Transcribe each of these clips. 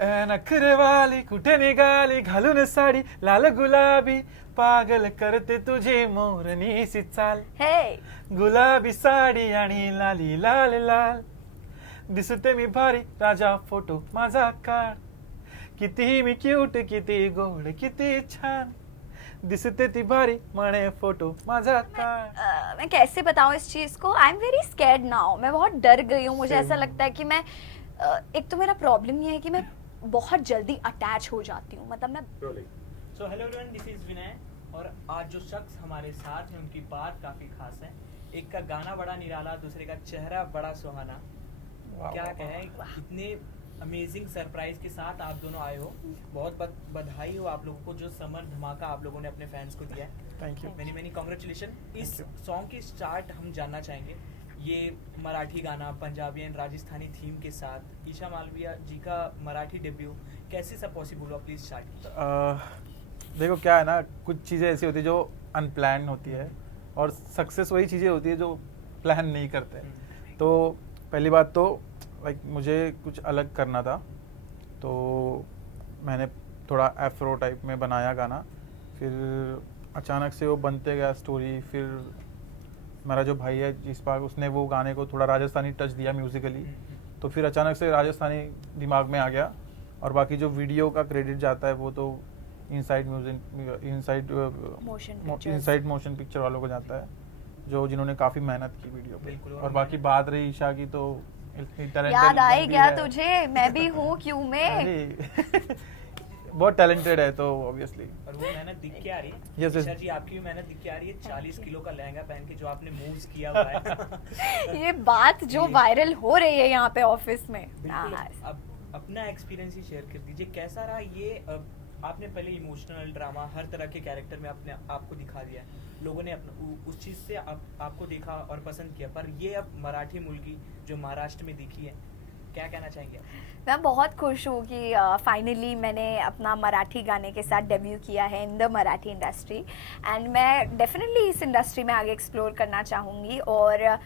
नखरे वाली कुठे निघाली घालून साडी लाल गुलाबी पागल करते तुझे मोरनीची चाल हे गुलाबी साडी आणि लाली लाल लाल दिसते मी भारी राजा फोटो माझा काढ किती मी क्यूट किती गोड किती छान दिसते ती भारी म्हणे फोटो माझा काढ मैं कैसे बताऊं इस चीज को. I am very scared now. मैं बहुत डर गई हूँ. मुझे ऐसा लगता है कि मैं एक तो मेरा प्रॉब्लम ये है कि मैं बहुत जल्दी अटैच हो जाती हूँ. मतलब मैं so hello everyone, this is Vinay और आज जो शख्स हमारे साथ हैं उनकी बात काफी खास है. एक का गाना बड़ा निराला, दूसरे का चेहरा बड़ा सुहाना. क्या कहें, इतने अमेजिंग सरप्राइज के साथ आप दोनों आए हो. बहुत बधाई हो आप लोगों को जो समर धमाका आप लोगों ने अपने फैंस को दिया है. Thank you. Many many congratulation. इस सॉन्ग की स्टार्ट हम जानना चाहेंगे. ये मराठी गाना पंजाबी एंड राजस्थानी थीम के साथ ईशा मालविया जी का मराठी डेब्यू कैसे सब पॉसिबल हुआ, प्लीज स्टार्ट. देखो क्या है ना, कुछ चीज़ें ऐसी होती है जो अनप्लान होती है और सक्सेस वही चीज़ें होती है जो प्लान नहीं करते. तो पहली बात तो लाइक मुझे कुछ अलग करना था, तो मैंने थोड़ा एफ्रो टाइप में बनाया गाना. फिर अचानक से वो बनते गया स्टोरी. फिर मेरा जो भाई है जिसपाक, उसने वो गाने को थोड़ा राजस्थानी टच दिया म्यूज़िकली. तो फिर अचानक से राजस्थानी दिमाग में आ गया और बाकी जो वीडियो का क्रेडिट जाता है वो तो inside music inside motion picture वालों को जाता है, जो जिन्होंने काफ़ी मेहनत की वीडियो पे. और बाकी बात रही ईशा की, तो याद आई क्या तुझे, मैं भी हूँ क्यों में. बहुत टैलेंटेड है तो ऑब्वियसली. और वो मेहनत दिख के आ रही है. Yes, yes. ईशा जी, आपकी भी मेहनत दिख के आ रही है. 40 किलो का लहंगा पहन के जो आपने मूव्स किया हुआ है. ये बात जो वायरल हो रही है यहाँ पे ऑफिस में. बिल्कुल. अब अपना एक्सपीरियंस ही शेयर कर दीजिए. कैसा रहा ये? आपने पहले इमोशनल ड्रामा हर तरह के कैरेक्टर में अपने आपको दिखा दिया. लोगों ने उस चीज़ से आपको देखा और पसंद किया. पर ये अब मराठी मुल्की जो महाराष्ट्र में दिखी है, क्या कहना चाहेंगे आप? मैं बहुत खुश हूँ कि फाइनली मैंने अपना मराठी गाने के साथ डेब्यू किया है in the Marathi industry. And मैं डेफिनेटली इस इंडस्ट्री में आगे एक्सप्लोर करना चाहूँगी. और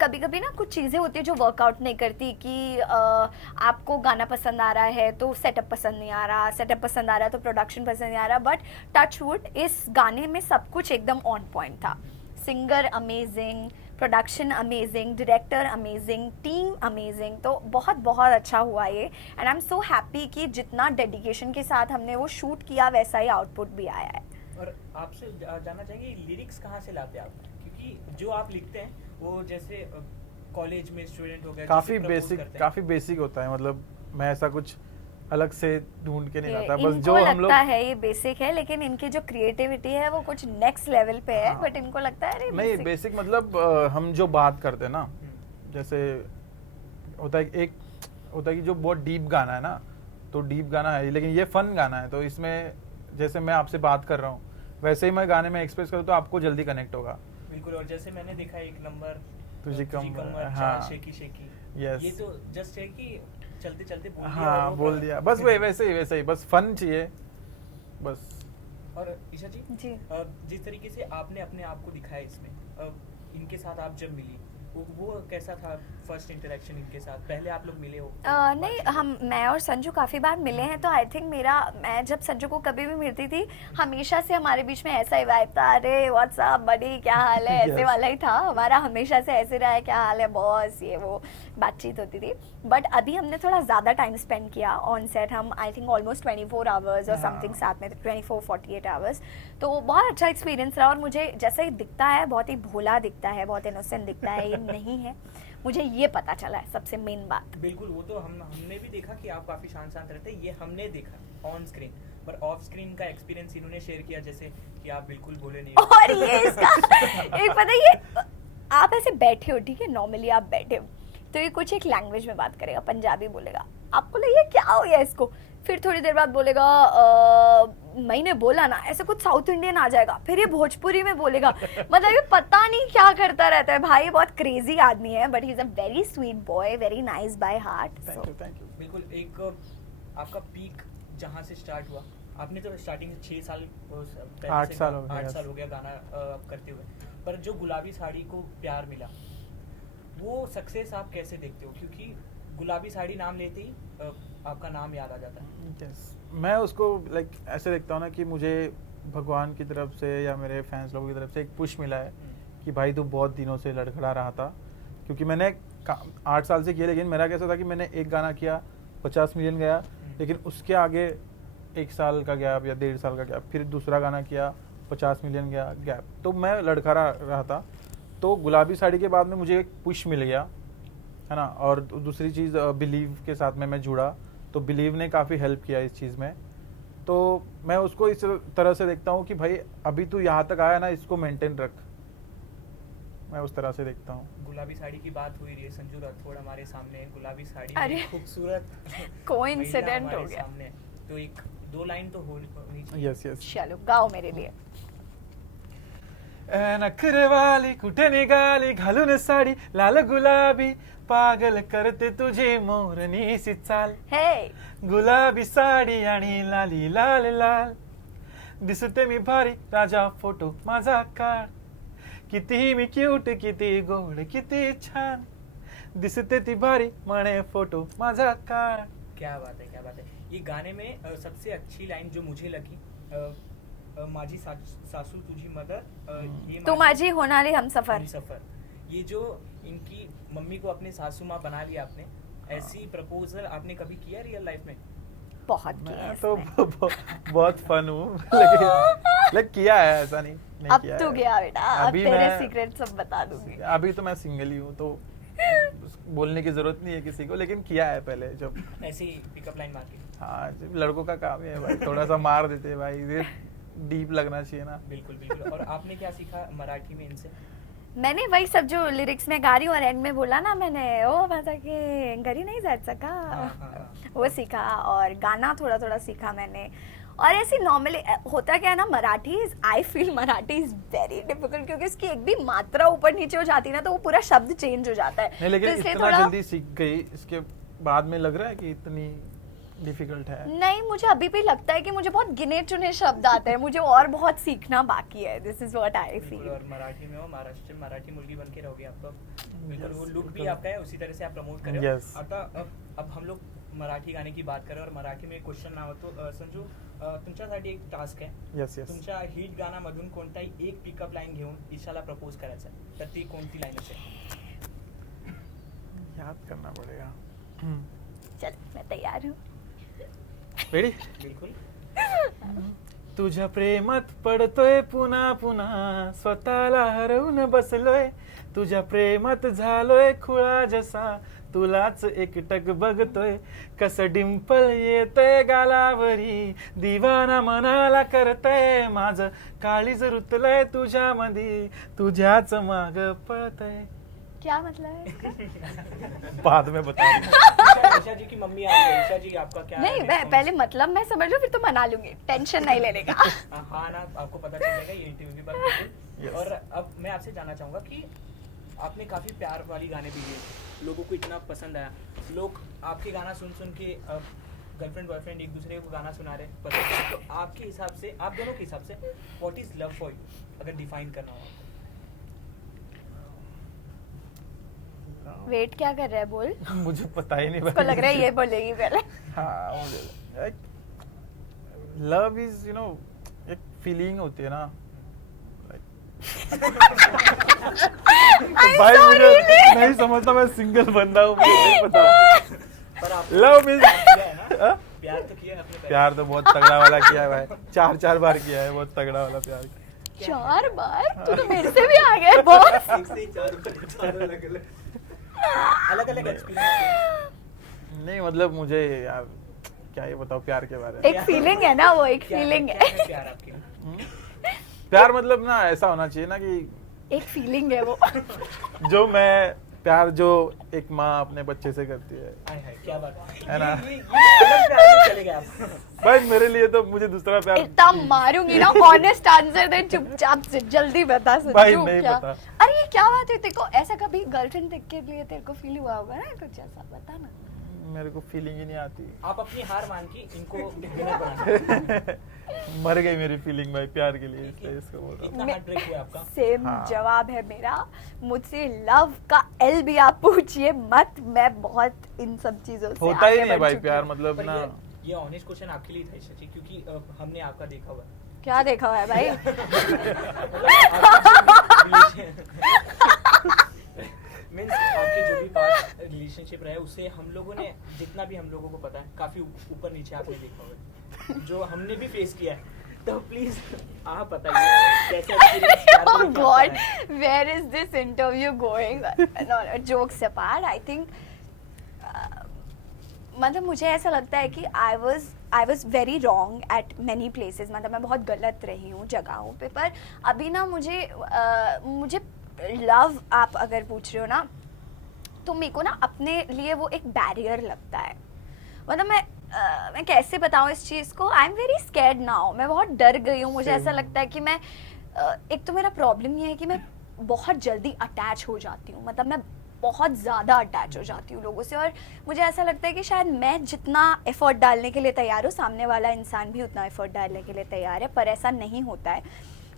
कभी कभी ना कुछ चीज़ें होती है जो वर्कआउट नहीं करती कि आपको गाना पसंद आ रहा है तो सेटअप पसंद नहीं आ रहा, सेटअप पसंद आ रहा है तो प्रोडक्शन पसंद नहीं आ रहा. बट टच वुड, इस गाने में सब कुछ एकदम ऑन पॉइंट था. Singer amazing, production amazing, director amazing, team amazing. तो बहुत बहुत अच्छा हुआ ये. And I am so happy कि जितना डेडिकेशन के साथ हमने वो शूट किया वैसा ही आउटपुट भी आया है. और आपसे जानना चाहेंगे लिरिक्स कहाँ से लाते हैं आप? क्योंकि जो आप लिखते हैं वो जैसे कॉलेज में स्टूडेंट हो गए, काफ़ी बेसिक होता है. मतलब मैं ऐसा कुछ अलग से ढूंढ के नहीं लाता. बस इनको जो हम लोग लगता है ये बेसिक है, लेकिन इनकी जो क्रिएटिविटी है वो कुछ नेक्स्ट लेवल पे है. बट इनको लगता है अरे नहीं, बेसिक मतलब हम जो बात करते हैं ना, जैसे होता है एक होता है कि जो बहुत डीप गाना है ना, तो डीप गाना है लेकिन ये फन गाना है. तो इसमें जैसे मैं आपसे बात कर रहा हूँ वैसे ही मैं गाने में एक्सप्रेस करूँ तो आपको जल्दी कनेक्ट होगा. बिल्कुल. और जैसे मैंने देखा एक नंबर तुझी कमर, हाँ, शेकी शेकी. यस, ये तो जस्ट है कि चलते चलते बोल दिया. हाँ, बोल दिया बस. वैसे ही बस फन चाहिए बस. और ईशा जी, जी. जिस तरीके से आपने अपने आप को दिखाया इसमें, इनके साथ आप जब मिली वो कैसा था फर्स्ट इंटरेक्शन इनके साथ? पहले आप लोग मिले हो? नहीं, मैं और संजू काफ़ी बार मिले हैं. तो आई थिंक मैं जब संजू को कभी भी मिलती थी हमेशा से हमारे बीच में ऐसा ही वाइब था. अरे व्हाट्सअप बडी, क्या हाल है, ऐसे वाला ही था हमारा. हमेशा से ऐसे रहा है, क्या हाल है बॉस, ये वो बातचीत होती थी. बट अभी हमने थोड़ा ज़्यादा टाइम स्पेंड किया ऑन सेट. हम आई थिंक ऑलमोस्ट 24 आवर्स और समथिंग साथ में 24-48 आवर्स. तो बहुत अच्छा एक्सपीरियंस रहा. और मुझे जैसे ही दिखता है बहुत ही भोला दिखता है, बहुत इनोसेंट दिखता है, ये नहीं है. मुझे ये पता चला है सबसे मेन बात. बिल्कुल. वो तो हमने भी देखा कि आप काफी शांत रहते हैं, ये हमने देखा ऑन स्क्रीन. पर ऑफ स्क्रीन का एक्सपीरियंस इन्होंने शेयर किया जैसे कि आप बिल्कुल बोले नहीं. और ये इसका एक पता है, ये आप ऐसे बैठे हो, ठीक है, नॉर्मली आप बैठे हो तो ये कुछ एक लैंग्वेज में बात करेगा, पंजाबी बोलेगा. आपको लगे क्या हो गया इसको. फिर थोड़ी देर बाद बोलेगा मैंने बोला ना, ऐसे कुछ साउथ इंडियन आ जाएगा. फिर ये भोजपुरी में बोलेगा. मतलब ये पता नहीं क्या करता रहता है भाई. बहुत क्रेजी आदमी है. But he is a very sweet boy, very nice by heart. Thank you. बिल्कुल. एक आपका पीक जहाँ से स्टार्ट हुआ, आपने तो स्टार्टिंग से 6 साल 8 साल हो गया गाना करते हुए. पर जो गुलाबी साड़ी को प्यार मिला, वो सक्सेस आप कैसे देखते हो? क्योंकि गुलाबी साड़ी नाम लेते ही आपका नाम याद आ जाता है? Yes. मैं उसको लाइक ऐसे देखता हूँ ना कि मुझे भगवान की तरफ से या मेरे फैंस लोगों की तरफ से एक पुश मिला है कि भाई तू बहुत दिनों से लड़खड़ा रहा था, क्योंकि मैंने 8 साल से किया, लेकिन मेरा कैसा था कि मैंने एक गाना किया 50 मिलियन गया, लेकिन उसके आगे 1 साल का गैप या 1.5 साल का गैप, फिर दूसरा गाना किया 50 मिलियन गया गैप, तो मैं लड़खड़ा रहा था। तो गुलाबी साड़ी के बाद में मुझे एक पुश मिल गया है ना, और दूसरी चीज़ बिलीव के साथ में मैं जुड़ा, तो बिलीव ने काफ़ी हेल्प किया इस चीज़ में। तो मैं उसको इस तरह से देखता हूँ कि भाई अभी तू यहाँ तक आया ना, इसको मेंटेन रख, मैं उस तरह से देखता हूँ। गुलाबी साड़ी की बात हुई रही है, संजू राठौड़ हमारे सामने है, गुलाबी साड़ी अरे। में खूबसूरत Coincident महिला हमारे हो गया। सामने है। तो एक 2 लाइन तो होनी चाहिए। Yes yes. चलो गाओ मेरे लिए। नखरे वाली कुठे निघाली घालून साडी लाल गुलाबी, पागल करते तुझे मोरनी सी चाल, हे गुलाबी साडी आणि लाली लाल लाल, दिसते मी भारी राजा फोटो माझा काढ, किती मी क्यूट किती गोड किती छान, दिसते ती भारी म्हणे फोटो माझा काढ। क्या बात है, क्या बात है। ये गाने में सबसे अच्छी लाइन जो मुझे लगी, माझी सासू तुझी मदर, ये तू माझी होणारी हमसफर। सफर, ये जो इनकी मम्मी को अपने सासू माँ बना लिया आपने, ऐसी प्रपोजल आपने कभी किया रियल लाइफ में? बहुत किए मैं हैं तो इसमें। बहुत फन हूँ, लेकिन किया है, ऐसा नहीं अब किया तू है। गया बेटा, अब अभी तेरे मैं- सीक्रेट सब बता दूंगी। अभी तो मैं सिंगल ही हूँ, तो बोलने की जरूरत नहीं है किसी को, लेकिन किया है पहले जब। ऐसी पिकअप लाइन मार के? हाँ, जब लड़कों का काम है भाई, थोड़ा सा मार देते हैं भाई, ये डीप लगना चाहिए ना। बिल्कुल बिल्कुल। और आपने क्या सीखा मराठी में इनसे? मैंने वही सब जो लिरिक्स में गा रही हूँ और एंड में बोला ना मैंने, ओ माझा के घरी नहीं जायचं का, हाँ। वो सीखा, और गाना थोड़ा थोड़ा सीखा मैंने। और ऐसी नॉर्मली होता क्या है ना, Marathi I feel Marathi is very difficult, क्योंकि इसकी एक भी मात्रा ऊपर नीचे हो जाती है ना तो वो पूरा शब्द चेंज हो जाता है। नहीं, लेकिन तो इसलिए इतना थोड़ा जल्दी सीख गई, इसके बाद में लग रहा है कि इतनी डिफिकल्ट है? नहीं, मुझे अभी भी लगता है कि मुझे बहुत गिने चुने शब्द आते हैं, मुझे और बहुत सीखना बाकी है। दिस इज व्हाट आई बिल्कुल। फील। और मराठी में हो, महाराष्ट्र मराठी मुलगी बन के रहोगे आप तो। बिल्कुल, वो Yes, लुक भी बिल्कुल। आपका है, उसी तरह से आप प्रमोट कर रहे हो। Yes. आता अब हम लोग मराठी गाने की बात करें और मराठी में क्वेश्चन नाव तो संजू, तुमच्यासाठी एक टास्क आहे। Yes yes. तुमच्या हिट गाण्यामधून कोणताही एक पिकअप लाईन घेऊन ईशाला प्रपोज करायचं आहे, तर ती कोणती लाईन असेल? याद करना पड़ेगा। चल मैं तैयार हूँ। रेडी? बिल्कुल। तुझ्या प्रेमात पडतोय पुन्हा पुन्हा, स्वतःला हरवून बसलोय, तुझ्या प्रेमात झालोय खुळा जसा, तुलाच एकटक बघतोय, कस डिंपल येतय गालावरी, दिवाना मनाला करतय, माझं काळीज रुतलंय तुझ्यामधी, तुझ्याच माग पळतय। क्या मतलब है इसका? बाद में बता दूंगा। ईशा जी की मम्मी आ गई। ईशा जी आपका क्या नहीं, मैं response? पहले मतलब मैं समझ लूँ फिर तो मना लूंगी, टेंशन नहीं लेने का। हाँ ना, आपको पता चल जाएगा ये इंटरव्यू के बाद बिल्कुल। Yes. और अब मैं आपसे जानना चाहूंगा कि आपने काफी प्यार वाली गाने भी दिए, लोगों को इतना पसंद आया, लोग आपके गाना सुन सुन के गर्लफ्रेंड बॉयफ्रेंड एक दूसरे को गाना सुना रहे पसंद है। तो आपके हिसाब से, आप दोनों के हिसाब से, what is love for you, अगर डिफाइन करना हो आपको? वेट क्या कर रहा है, बोल। मुझे पता ही नहीं उसको लग रहा है ये बोलेगी पहले। हाँ, मुझे लव इज यू नो एक फीलिंग होती है ना, I'm भाई sorry, मुझे नहीं समझता, मैं सिंगल बंदा हूँ, मुझे नहीं पता। पर आप लव मीन्स किया है ना, प्यार तो किया है अपने पहले। प्यार तो बहुत तगड़ा वाला किया है भाई, 4 बार किया है, बहुत तगड़ा वाला प्यार। 4 बार? तू तो मेरे से भी आ गया बॉस। एक से ही चार अलग अलग एक्सपीरियंस। नहीं मतलब मुझे यार क्या ये बताओ प्यार के बारे में। एक फीलिंग है ना, वो एक फीलिंग है। प्यार आपके प्यार मतलब ना ऐसा होना चाहिए ना कि एक फीलिंग है वो। जो मैं प्यार जो एक माँ अपने बच्चे से करती है, हाय हाय, क्या बात है ना? ये अलग प्यार में चले गए आप। भाई मेरे लिए तो मुझे दूसरा प्यार इतना मारूंगी ना, ऑनेस्ट आंसर दे, चुपचाप से जल्दी बता संजू। भाई, नहीं क्या? पता। अरे ये क्या बात है, तेरे को ऐसा कभी गर्लफ्रेंड देख के लिए तेरे को फील हुआ होगा ना कुछ ऐसा, बता ना। मेरे को फीलिंग ही नहीं आती। आप अपनी हार मान के इनको विनर बनाना। मर गई मेरी फीलिंग भाई प्यार के लिए, इसलिए इसको बोल रहा हूँ। इतना हार्ट ब्रेक हुआ आपका? सेम हाँ। जवाब है मेरा। मुझसे लव का एल भी आप पूछिए मत, मैं बहुत इन सब चीजों से होता ही आगे नहीं है बढ़ भाई चुकी प्यार, हूँ। मतलब पर ना। ये ऑनेस्ट क्वेश्चन आपके लिए था ईशा जी, क्योंकि हमने आपका देखा हुआ है। क्या देखा हुआ है भाई? मीन्स आपके जो भी पास्ट रिलेशनशिप रहे उससे हम लोगों ने, जितना भी हम लोगों को पता है, काफी ऊपर नीचे आपने देखा हुआ है, जो हमने भी फेस किया है। तो प्लीज आप बताइए कैसे एक्सपीरियंस क्या Oh लेके God, आता है? where is this interview going? No, jokes apart, I think मतलब मुझे ऐसा लगता है कि I was very wrong at many places, मतलब मैं बहुत गलत रही हूँ जगहों पे। पर अभी ना मुझे लव आप अगर पूछ रहे हो ना, तो मेरे को ना अपने लिए वो एक बैरियर लगता है। मतलब मैं कैसे बताऊँ इस चीज़ को, I am very scared now, मैं बहुत डर गई हूँ। मुझे ऐसा लगता है कि मैं एक तो मेरा प्रॉब्लम ये है कि मैं बहुत जल्दी अटैच हो जाती हूँ, मतलब मैं बहुत ज़्यादा अटैच हो जाती हूँ लोगों से। और मुझे ऐसा लगता है कि शायद मैं जितना एफर्ट डालने के लिए तैयार हूँ, सामने वाला इंसान भी उतना एफर्ट डालने के लिए तैयार है, पर ऐसा नहीं होता है,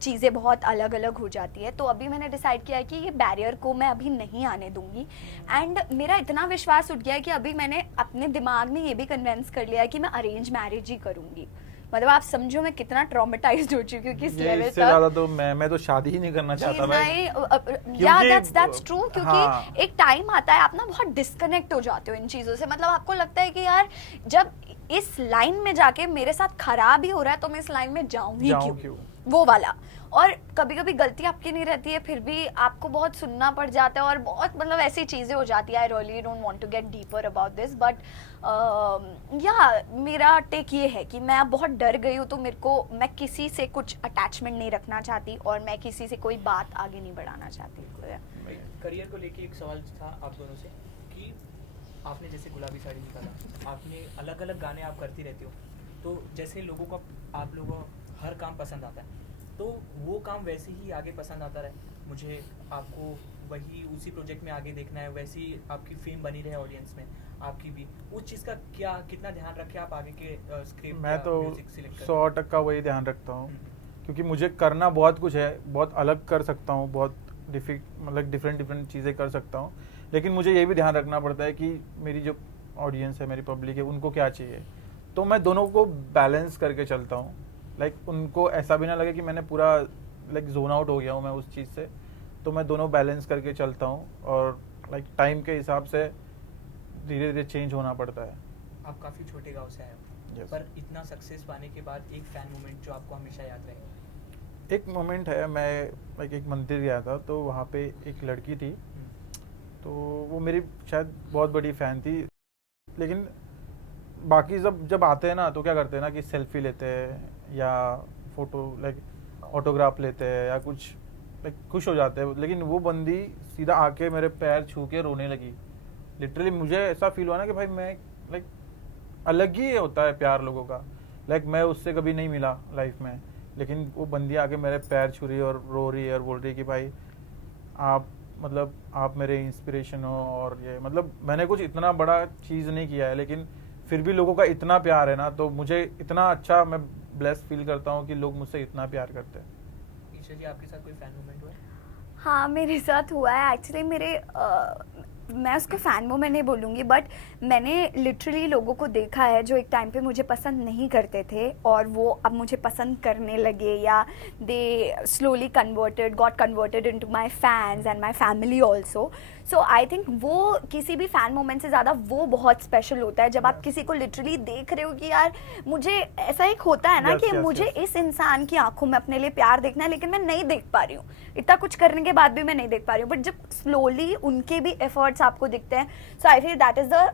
चीज़ें बहुत अलग अलग हो जाती है। तो अभी मैंने डिसाइड किया है कि ये बैरियर को मैं अभी नहीं आने दूंगी। एंड मेरा इतना विश्वास उठ गया है कि अभी मैंने अपने दिमाग में ये भी कन्विंस कर लिया है कि मैं अरेंज मैरिज ही करूंगी। मतलब आप समझो मैं कितना ट्रॉमेटाइज्ड हो चुकी हूँ किस ये लेवल इससे तक। ज्यादा तो मैं तो शादी ही नहीं करना चाहता भाई। नहीं, या दैट्स ट्रू, क्योंकि हाँ। एक टाइम आता है आप ना बहुत डिस्कनेक्ट हो जाते हो इन चीज़ों से। मतलब आपको लगता है कि यार जब इस लाइन में जाके मेरे साथ खराब ही हो रहा है तो मैं इस लाइन में जाऊं ही क्यों, वो वाला। और कभी कभी गलती आपकी नहीं रहती है, फिर भी आपको बहुत सुनना पड़ जाता है और बहुत मतलब ऐसी चीज़ें हो जाती है। I really don't want to get deeper about this, but yeah मेरा टेक ये है कि मैं अब बहुत डर गई हूँ, तो मैं किसी से कुछ अटैचमेंट नहीं रखना चाहती और मैं किसी से कोई बात आगे नहीं बढ़ाना चाहती। करियर को लेके एक सवाल था आप दोनों से कि आपने जैसे गुलाबी साड़ी निकाला, आपने अलग अलग गाने आप करती रहती हो, तो जैसे लोगों को आप लोगों को हर काम पसंद आता है, तो वो काम वैसे ही आगे पसंद आता रहे, मुझे आपको वही उसी प्रोजेक्ट में आगे देखना है, वैसी आपकी फेम बनी रहे ऑडियंस में, आपकी भी उस चीज़ का कितना ध्यान रखे आप आगे के स्क्रिप्ट मैं तो म्यूजिक सिलेक्ट 100% वही ध्यान रखता हूँ, क्योंकि मुझे करना बहुत कुछ है, बहुत अलग कर सकता हूँ, बहुत मतलब डिफरेंट चीज़ें कर सकता हूँ, लेकिन मुझे ये भी ध्यान रखना पड़ता है कि मेरी जो ऑडियंस है, मेरी पब्लिक है, उनको क्या चाहिए। तो मैं दोनों को बैलेंस करके चलता हूँ। लाइक उनको ऐसा भी ना लगे कि मैंने पूरा लाइक जोन आउट हो गया हूँ मैं उस चीज़ से। तो मैं दोनों बैलेंस करके चलता हूँ और लाइक टाइम के हिसाब से धीरे धीरे चेंज होना पड़ता है। आप काफ़ी छोटे गांव से आए हो, Yes. पर इतना सक्सेस पाने के बाद एक फैन मोमेंट जो आपको हमेशा याद रहेगा? एक मोमेंट है, मैं लाइक एक मंदिर गया था, तो वहाँ पे एक लड़की थी, तो वो मेरी शायद बहुत बड़ी फ़ैन थी, लेकिन बाकी जब आते हैं ना तो क्या करते हैं ना कि सेल्फी लेते हैं या फ़ोटो लाइक ऑटोग्राफ लेते हैं या कुछ लाइक खुश हो जाते हैं, लेकिन वो बंदी सीधा आके मेरे पैर छू के रोने लगी। लिटरली मुझे ऐसा फील हुआ ना कि भाई मैं लाइक अलग ही होता है प्यार लोगों का। लाइक मैं उससे कभी नहीं मिला लाइफ में, लेकिन वो बंदी आके मेरे पैर छू रही है और रो रही है और बोल रही है कि भाई आप मेरे इंस्पिरेशन हो। और ये मतलब मैंने कुछ इतना बड़ा चीज़ नहीं किया है, लेकिन फिर भी लोगों का इतना प्यार है ना, तो मुझे इतना अच्छा, मैं ब्लेस फील करता हूँ कि लोग मुझसे इतना प्यार करते हैं। ईशा जी, आपके साथ कोई फैन मोमेंट हुआ है? हाँ, मेरे साथ हुआ है एक्चुअली। मैं उसको फ़ैन मोमेंट नहीं बोलूँगी, बट मैंने लिटरली लोगों को देखा है जो एक टाइम पे मुझे पसंद नहीं करते थे और वो अब मुझे पसंद करने लगे, या they slowly got converted into my fans and my family also. So I think वो किसी भी फ़ैन मोमेंट से ज़्यादा वो बहुत स्पेशल होता है जब आप किसी को लिटरली देख रहे हो कि यार मुझे ऐसा एक होता है ना Yes, कि yes, मुझे yes. इस इंसान की आंखों में अपने लिए प्यार देखना है, लेकिन मैं नहीं देख पा रही हूँ, इतना कुछ करने के बाद भी मैं नहीं देख पा रही हूँ। बट जब स्लोली उनके भी एफर्ट्स आपको दिखते हैं, so I feel that is the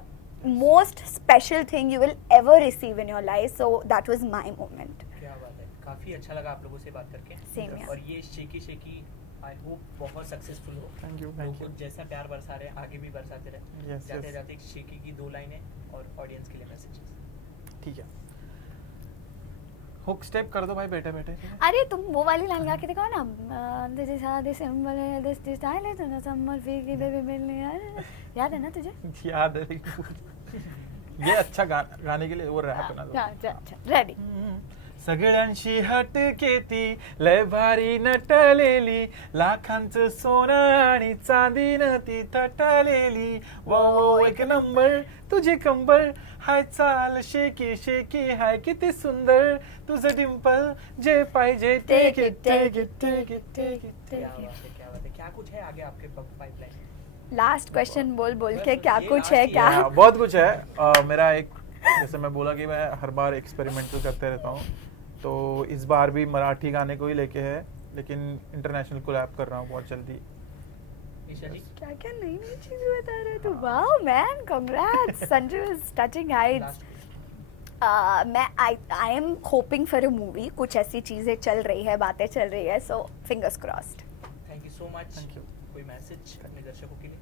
most special thing you will ever receive in your life. So that was my moment. क्या बात है, काफ़ी अच्छा लगा आप लोगों से बात करके। Same here. और ये शेकी आई होप बहुत सक्सेसफुल हो। Thank you. लोगों को जैसा प्यार बरसा रहे आगे भी बरसाते रहे। Yes, जाते yes. जाते एक शेकी की 2 लाइनें और ऑडियंस के लिए मैसेजेस। ठीक है, हुक स्टेप कर दो भाई बैठे बैठे। अरे तुम वो वाली लाइन गा के दिखाओ ना, this is how this symbol है, दिस स्टाइल है, समर फील की बेबी मिलने यार, याद है ना तुझे? याद है लेकिन ये अच्छा गाने के लिए वो रैप है ना तो। अच्छा रेडी सगळ्यांशी हटके ती लय भारी नटलेली लाखांचं सोनं आणि चांदीनं ती तटलेली वो एक नंबर तुझी कंबर हाय चाल शेकी शेकी हाय किती सुंदर तुझं डिंपल जे पाहिजे take it take it take it take it क्या टेक बात है, क्या बात है, क्या कुछ है आगे आपके पाइपलाइन? लास्ट क्वेश्चन बोल के क्या ये कुछ last है ही क्या हाँ, बहुत कुछ है मेरा एक जैसे मैं बोला कि मैं हर बार एक्सपेरिमेंटल करते रहता हूँ तो इस बार भी मराठी गाने को ही लेके है लेकिन इंटरनेशनल कोलैब कर रहा हूँ बहुत जल्दी ईशा जी क्या क्या नई नई चीजें बता रहे तू wow man congrats Sanju is touching heights last मैं I am hoping for a movie कुछ ऐसी चीजें चल रही है बातें चल रही है so fingers crossed thank you so much. Thank you. कोई मैसेज अपने दर्शकों के लिए?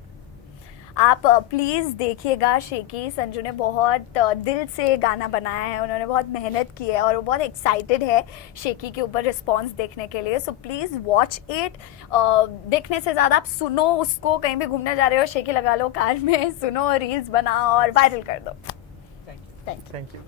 आप प्लीज़ देखिएगा शेकी संजू ने बहुत दिल से गाना बनाया है उन्होंने बहुत मेहनत की है और वो बहुत एक्साइटेड है शेकी के ऊपर रिस्पांस देखने के लिए सो प्लीज़ वॉच इट देखने से ज़्यादा आप सुनो उसको कहीं भी घूमने जा रहे हो शेकी लगा लो कार में सुनो रील्स बनाओ और वायरल कर दो thank you. Thank you thank you